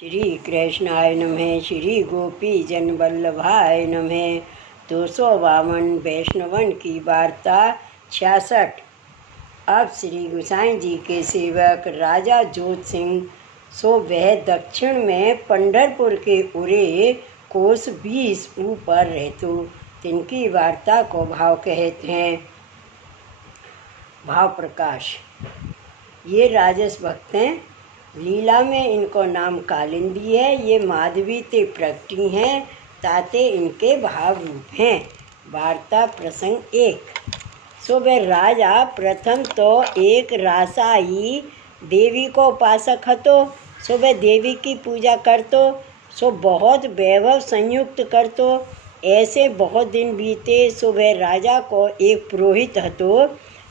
श्री कृष्णाय नमः। श्री गोपी जन वल्लभाय नमः। 252 वैष्णवन की वार्ता 66। अब श्री गोसाई जी के सेवक राजा जोत सिंह सो वह दक्षिण में पंढरपुर के उरे कोस 20 ऊपर रहतो। तिनकी वार्ता को भाव कहते हैं। भाव प्रकाश। ये राजस भक्त हैं। लीला में इनको नाम कालिंदी है। ये माधवी ते प्रगटी हैं, ताते इनके भाव रूप हैं। वार्ता प्रसंग 1। सो वह राजा प्रथम तो एक रासाई देवी को उपासक हतो। सो वह देवी की पूजा करतो। सो बहुत वैभव संयुक्त करतो। ऐसे बहुत दिन बीते। सो वह राजा को एक पुरोहित हतो।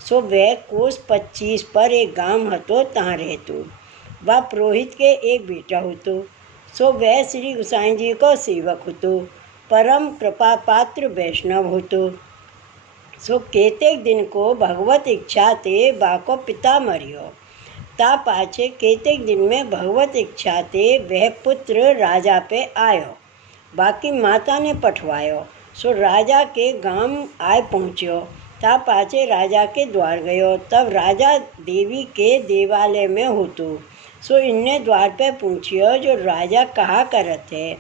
सो वह कोस 25 पर एक गांव हतो, तहाँ रहतो। वह पुरोहित के एक बेटा होतो। सो वह श्री गोसाई जी को सेवक होतो। परम कृपा पात्र वैष्णव होतो। सो केतेक दिन को भगवत इच्छा ते बाको पिता मरियो। ता पाछे केतेक दिन में भगवत इच्छा ते वह पुत्र राजा पे आयो। बाकी माता ने पठवायो। सो राजा के गांव आए पहुँच्यो। ता पाछे राजा के द्वार गयो। तब राजा देवी के देवालय में होतो। सो इनने द्वार पे पूछियो जो राजा कहा करत है।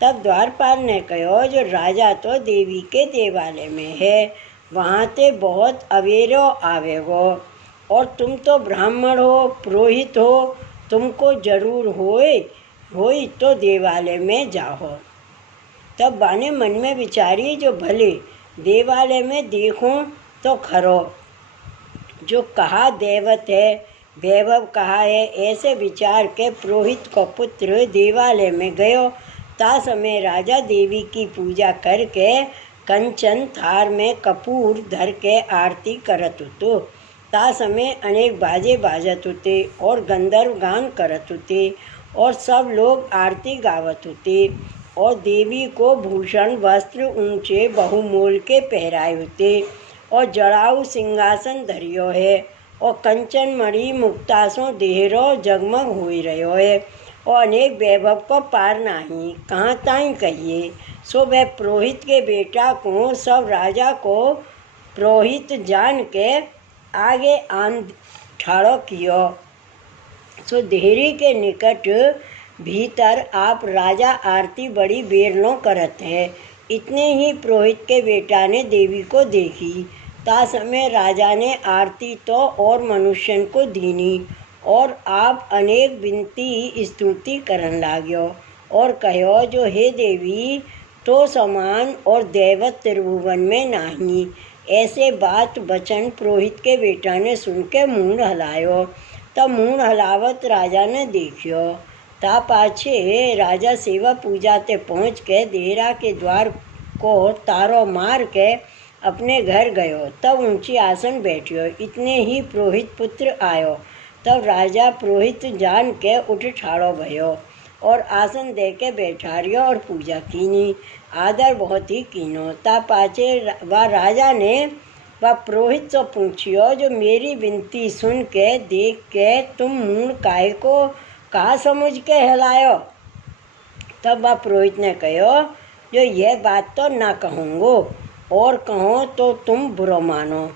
तब द्वारपाल ने कहो जो राजा तो देवी के देवालय में है, वहाँ ते बहुत अवेरो आवेगो। और तुम तो ब्राह्मण हो, पुरोहित हो, तुमको जरूर होई तो देवालय में जाओ। तब बाने मन में विचारी जो भले देवालय में देखूं तो खरो, जो कहा देवत है, वैभव कहा है। ऐसे विचार के पुरोहित को पुत्र देवालय में गयो। ता समय राजा देवी की पूजा करके कंचन थार में कपूर धर के आरती करत होतो। ता समय अनेक बाजे बाजत होते और गंधर्व गान करत होते और सब लोग आरती गावत होते। और देवी को भूषण वस्त्र ऊंचे बहुमोल के पहराए होते और जड़ाऊ सिंहासन धरियो है और कंचन मणि मुक्तासों देहरो जगमग होई रहो है और अनेक वैभव को पार नाही, कहाँ ताई कहिए। सो वह पुरोहित के बेटा को सब राजा को पुरोहित जान के आगे आन ठाड़ो कियो। सो देहरी के निकट भीतर आप राजा आरती बड़ी बेरलों करत है। इतने ही पुरोहित के बेटा ने देवी को देखी। ता समय राजा ने आरती तो और मनुष्यन को दीनी और आप अनेक विनती स्तुति करन लाग्यो और कहो जो हे देवी तो समान और दैवत त्रिभुवन में नाही। ऐसे बात वचन पुरोहित के बेटा ने सुन के मुँह हलायो। तब मुँह हलावत राजा ने देखियो। ता पाछे राजा सेवा पूजा ते पहुँच के देहरा के द्वार को तारो मार के अपने घर गयो। तब ऊंची आसन बैठियो। इतने ही पुरोहित पुत्र आयो। तब राजा पुरोहित जान के उठ ठाड़ो भयो और आसन दे के बैठारियो और पूजा कीनी। आदर बहुत ही कीनो। ता पाचे वह राजा ने वह पुरोहित से पूछियो जो मेरी विनती सुन के देख के तुम मुँह काहे को कहा समझ के हिलायो। तब वह पुरोहित ने कहो जो यह बात तो ना कहूँगो और कहो तो तुम बुरो मानो।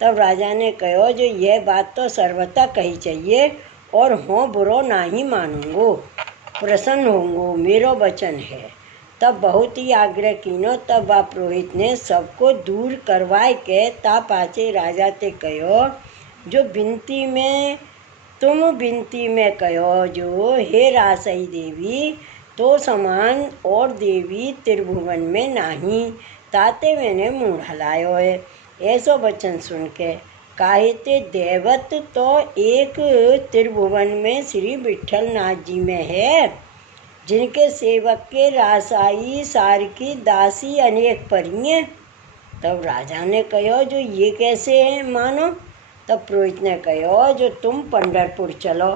तब राजा ने कहो जो यह बात तो सर्वथा कही चाहिए और हो बुरो नहीं मानूंगो, प्रसन्न होंगो, मेरो वचन है। तब बहुत ही आग्रह कीनो। तब वह पुरोहित ने सबको दूर करवाए के ता पाचे राजा ते कहो जो तुम विनती में कहो जो हे रासई देवी तो समान और देवी त्रिभुवन में नाही, ताते मैंने मुँह हलायो है। ऐसो वचन सुन के काहे ते देवत तो एक त्रिभुवन में श्री विठल नाथ जी में है, जिनके सेवक के रासाई सार की दासी अनेक परिये। तब राजा ने कहो जो ये कैसे है मानो। तब पुरोहित ने कहो जो तुम पंढरपुर चलो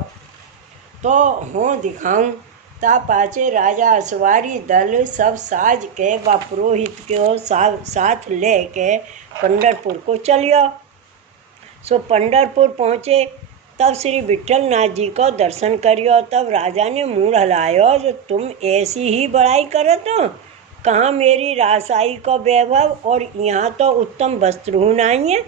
तो हो दिखाऊं। ता पाचे राजा अश्वारी दल सब साज के व पुरोहित को साथ ले के पंढरपुर को चलियो। सो पंढरपुर पहुँचे। तब श्री विट्ठलनाथ जी को दर्शन करियो। तब राजा ने मुँह हलायो, जो तुम ऐसी ही बड़ाई करत हो, कहाँ मेरी रासाई को वैभव, और यहाँ तो उत्तम वस्त्र नहीं है।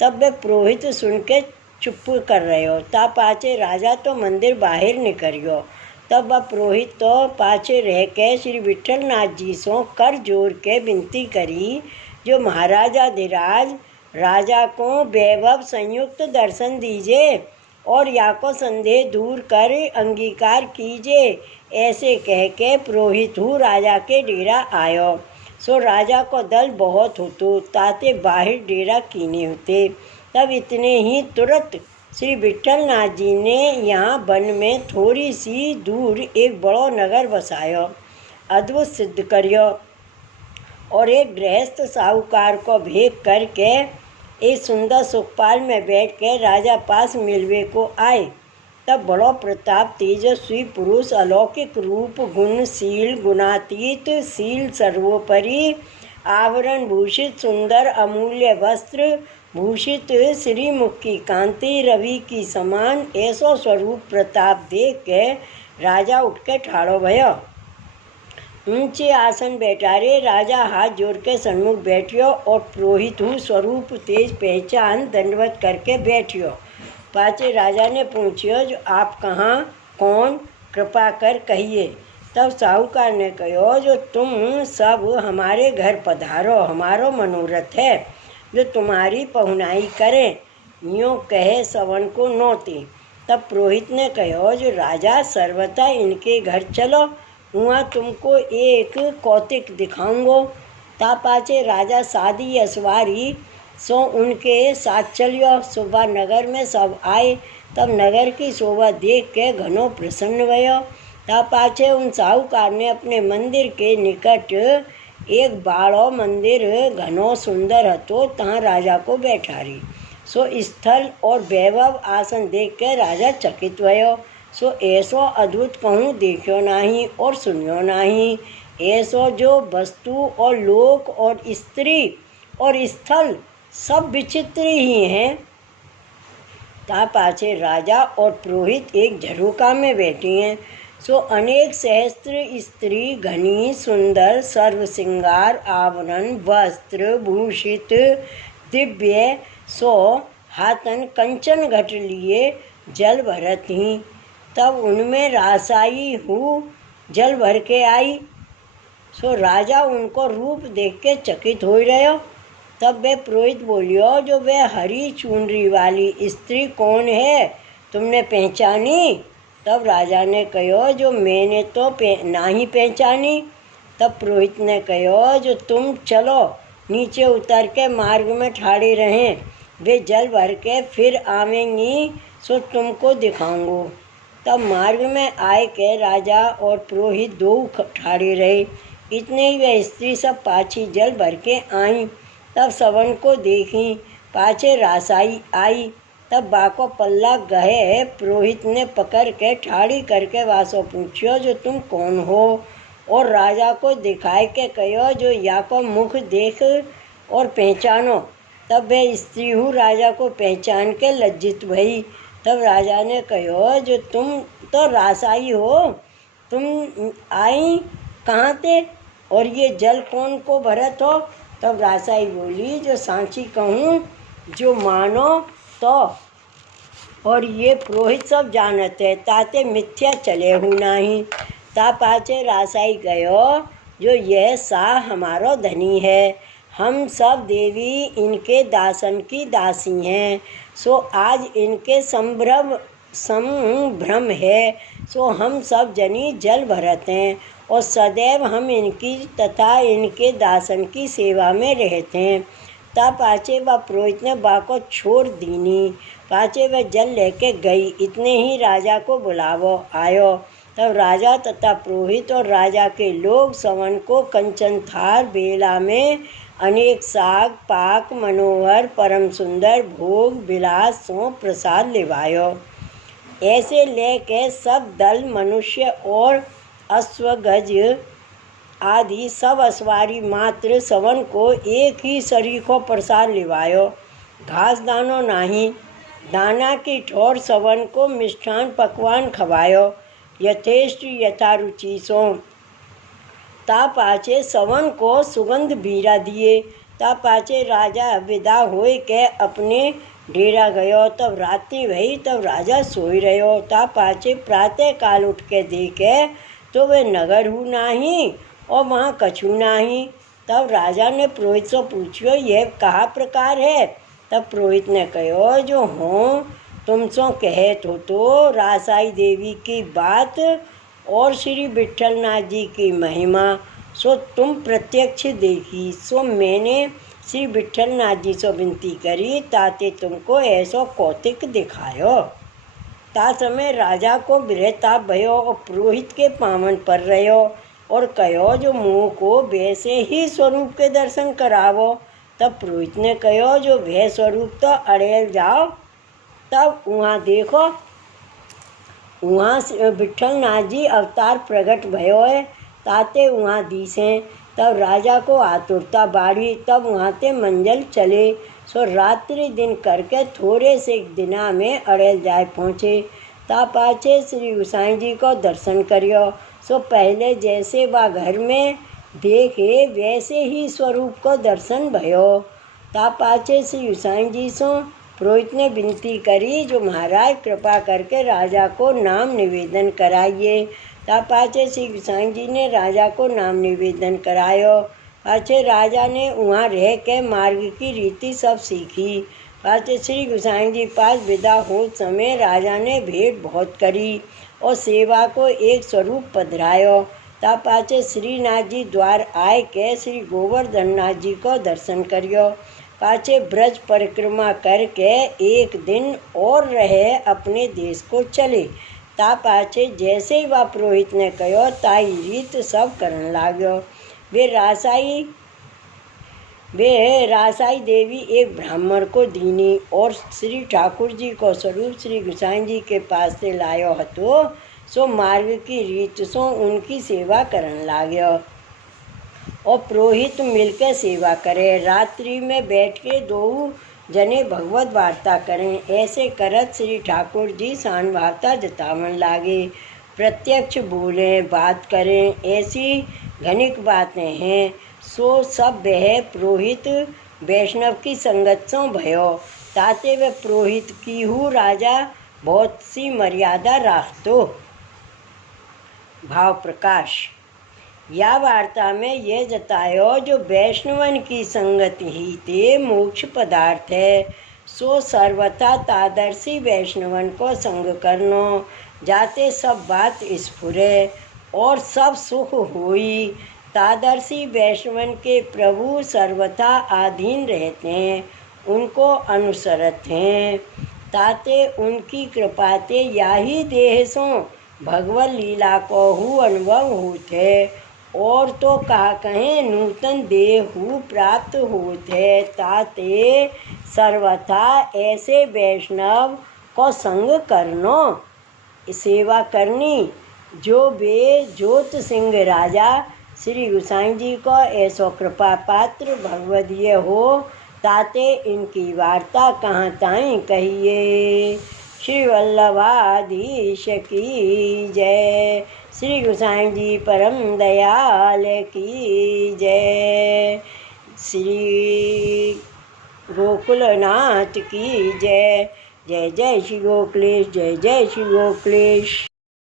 तब वे पुरोहित सुन के चुप कर रहे हो। ता पाचे राजा तो मंदिर बाहर निकलियो। तब वह पुरोहित तो पाछे रह के श्री विट्ठलनाथ जी सो कर जोर के विनती करी, जो महाराजा धीराज राजा को वैभव संयुक्त दर्शन दीजिए और या को संदेह दूर कर अंगीकार कीजिए। ऐसे कह के पुरोहित हूँ राजा के डेरा आयो। सो राजा को दल बहुत होतो, ताते बाहर डेरा कीने होते। तब इतने ही तुरंत श्री विट्ठलनाथ जी ने यहाँ वन में थोड़ी सी दूर एक बड़ो नगर बसायो, अद्भुत सिद्ध करियो, और एक गृहस्थ साहूकार को भेंट करके एक सुंदर सुखपाल में बैठ के राजा पास मिलवे को आए। तब बड़ो प्रताप तेजस्वी पुरुष, अलौकिक रूप, गुणशील, गुणातीत, शील सर्वोपरि, आवरण भूषित, सुंदर अमूल्य वस्त्र भूषित, श्रीमुख की कांति रवि की समान, ऐसो स्वरूप प्रताप देख के राजा उठ के ठाड़ो भयो। ऊंचे आसन बैठारे राजा हाथ जोड़ के सन्मुख बैठियो, और पुरोहित हूँ स्वरूप तेज पहचान दंडवत करके बैठियो। पाचे राजा ने पूछियो, जो आप कहाँ कौन, कृपा कर कहिए। तब साहूकार ने कहो, जो तुम सब हमारे घर पधारो, हमारो मनोरथ है जो तुम्हारी पहुनाई करें। यूँ कहे सवन को नौते। तब पुरोहित ने कहो, जो राजा सर्वथा इनके घर चलो, वहाँ तुमको एक कौतिक दिखाऊंगो। ता पाचे राजा सादी असवारी सो उनके साथ चलियो। सुबह नगर में सब आए। तब नगर की शोभा देख के घनो प्रसन्न भयो। ता पाचे उन साहूकार ने अपने मंदिर के निकट एक बाड़ो मंदिर घनो सुंदर हतो, तहाँ राजा को बैठारी। सो स्थल और वैभव आसन देख के राजा चकित भयो। सो ऐसो अद्भुत कहूँ देखियो नहीं और सुनियो नहीं। ऐसो जो वस्तु और लोक और स्त्री और स्थल सब विचित्र ही हैं। ता पाछे राजा और पुरोहित एक झरोका में बैठी हैं। सो अनेक सहस्त्र स्त्री घनी सुंदर सर्व श्रृंगार आवरण वस्त्र भूषित दिव्य, सो हाथन कंचन घट लिए जल भरत ही। तब उनमें रासाई हूँ जल भर के आई। सो राजा उनको रूप देख के चकित हो रहो। तब वे पुरोहित बोलियो, जो वे हरी चुनरी वाली स्त्री कौन है, तुमने पहचानी। तब राजा ने कहो, जो मैंने तो नहीं पहचानी। तब पुरोहित ने कहो, जो तुम चलो नीचे उतर के मार्ग में ठाड़े रहें, वे जल भर के फिर आवेंगी, सो तुमको दिखाऊंगो। तब मार्ग में आए के राजा और पुरोहित दो ठाड़े रहे। इतने ही वे स्त्री सब पाछी जल भर के आई। तब सवन को देखी, पाछे रासाई आई। तब बाको पल्ला गहे पुरोहित ने पकड़ के ठाड़ी करके वासो पूछियो, जो तुम कौन हो, और राजा को दिखाए के कहो, जो या को मुख देख और पहचानो। तब वे स्त्री हूँ राजा को पहचान के लज्जित भई। तब राजा ने कहो, जो तुम तो रासाई हो, तुम आई कहाँ थे, और ये जल कौन को भरत हो। तब रासाई बोली, जो सांची कहूँ, जो मानो तो, और ये पुरोहित सब जानते हैं, ताते मिथ्या चले हूँ नहीं। ता पाचे रासाई गयो, जो यह सा हमारो धनी है, हम सब देवी इनके दासन की दासी हैं। सो आज इनके संभ्रम है, सो हम सब जनी जल भरत हैं, और सदैव हम इनकी तथा इनके दासन की सेवा में रहते हैं। ता पाचे व पुरोहित ने बाको छोड़ दीनी। पाचे वह जल लेके गई। इतने ही राजा को बुलावो आयो। तब राजा तथा पुरोहित और राजा के लोग सवन को कंचन थार बेला में अनेक साग पाक मनोहर परम सुंदर भोग विलास सो प्रसाद लिवायो। ऐसे लेके सब दल मनुष्य और अश्वगज आदि सब असवारी मात्र सवन को एक ही शरीर को प्रसाद लिवायो। घास दानो नाही, दाना की ठोर सवन को मिष्ठान पकवान खवायो यथेष्ट यथारुचि सो। ता पाछे सवन को सुगंध बीरा दिए। ता पाछे राजा विदा होए के अपने डेरा गयो। तब रात्रि भई, तब राजा सोई रहो। ता पाछे प्रातः काल उठ के देखे तो वे नगर हूँ नाही और वहाँ कछु नाही। तब राजा ने पुरोहित से पूछियो यह कहा प्रकार है। तब पुरोहित ने कहो जो हों तुम सो कहत हो तो रासाई देवी की बात और श्री विट्ठलनाथ जी की महिमा सो तुम प्रत्यक्ष देखी। सो मैंने श्री विट्ठलनाथ जी से विनती करी ताते तुमको ऐसो कौतिक दिखायो। ता समय राजा को विरहताप भयो और पुरोहित के पावन पर रहो और कहो जो मुँह को वैसे ही स्वरूप के दर्शन करावो। तब पुरोहित ने कहो जो वह स्वरूप तो अड़ेल जाओ। तब वहाँ देखो वहाँ विट्ठलनाथ जी अवतार प्रकट भयो है ताते वहाँ दिसे। तब राजा को आतुरता बाढ़ी। तब वहाँ ते मंजल चले। सो रात्रि दिन करके थोड़े से दिना में अड़ेल जाए पहुँचे। ता पाछे श्री गोसाई जी को दर्शन करियो। सो पहले जैसे वह घर में देखे वैसे ही स्वरूप को दर्शन भयो। ता पाछे श्री गोसाई जी सो पुरोहित ने विनती करी जो महाराज कृपा करके राजा को नाम निवेदन कराइए। ता पाछे श्री गोसाई जी ने राजा को नाम निवेदन करायो। पाछे राजा ने वहाँ रह के मार्ग की रीति सब सीखी। पाछे श्री गोसाई जी पास विदा हो समय राजा ने भेंट बहुत करी और सेवा को एक स्वरूप पधरायो। ता पाछे श्रीनाथ जी द्वार आए के श्री गोवर्धन नाथ जी को दर्शन करियो। पाछे ब्रज परिक्रमा करके एक दिन और रहे अपने देश को चले। ता पाछे जैसे ही वह पुरोहित ने कहो ताई रीत सब करन लाग्यो। वे रासाई देवी एक ब्राह्मण को दीनी और श्री ठाकुर जी को स्वरूप श्री गोसाई जी के पास से लायो हतो। सो मार्ग की रीत सो उनकी सेवा करन लाग्यो और पुरोहित मिलकर सेवा करे। रात्रि में बैठ के दो जने भगवत वार्ता करें। ऐसे करत श्री ठाकुर जी शानभावता जतावन लागे। प्रत्यक्ष बोलें बात करें ऐसी घनिक बातें हैं। सो सब वह पुरोहित वैष्णव की संगत सो भयो। ताते वे पुरोहित की हूँ राजा बहुत सी मर्यादा राखतो। भाव प्रकाश या वार्ता में यह जतायो जो वैष्णवन की संगत ही ते मोक्ष पदार्थ है। सो सर्वथा तादर्शी वैष्णवन को संग करनो जाते सब बात स्फुरे और सब सुख होई। तादर्शी वैष्णवन के प्रभु सर्वथा आधीन रहते हैं उनको अनुसरत हैं। ताते उनकी कृपाते याही देह सो भगवत लीला को हु अनुभव होते और तो कहा कहें नूतन देह हु प्राप्त होते। ताते सर्वथा ऐसे वैष्णव को संग करनो सेवा करनी जो वे ज्योत सिंह राजा श्री गोसाई जी को ऐसो कृपा पात्र भगवदीय हो। ताते इनकी वार्ता कहाँ ताई कहिए। श्री वल्लभाधीश की जय। श्री गोसाई जी परम दयाल की जय। श्री गोकुलनाथ की जय। जय जय श्री गोकुलेश। जय जय श्री गोकुलेश।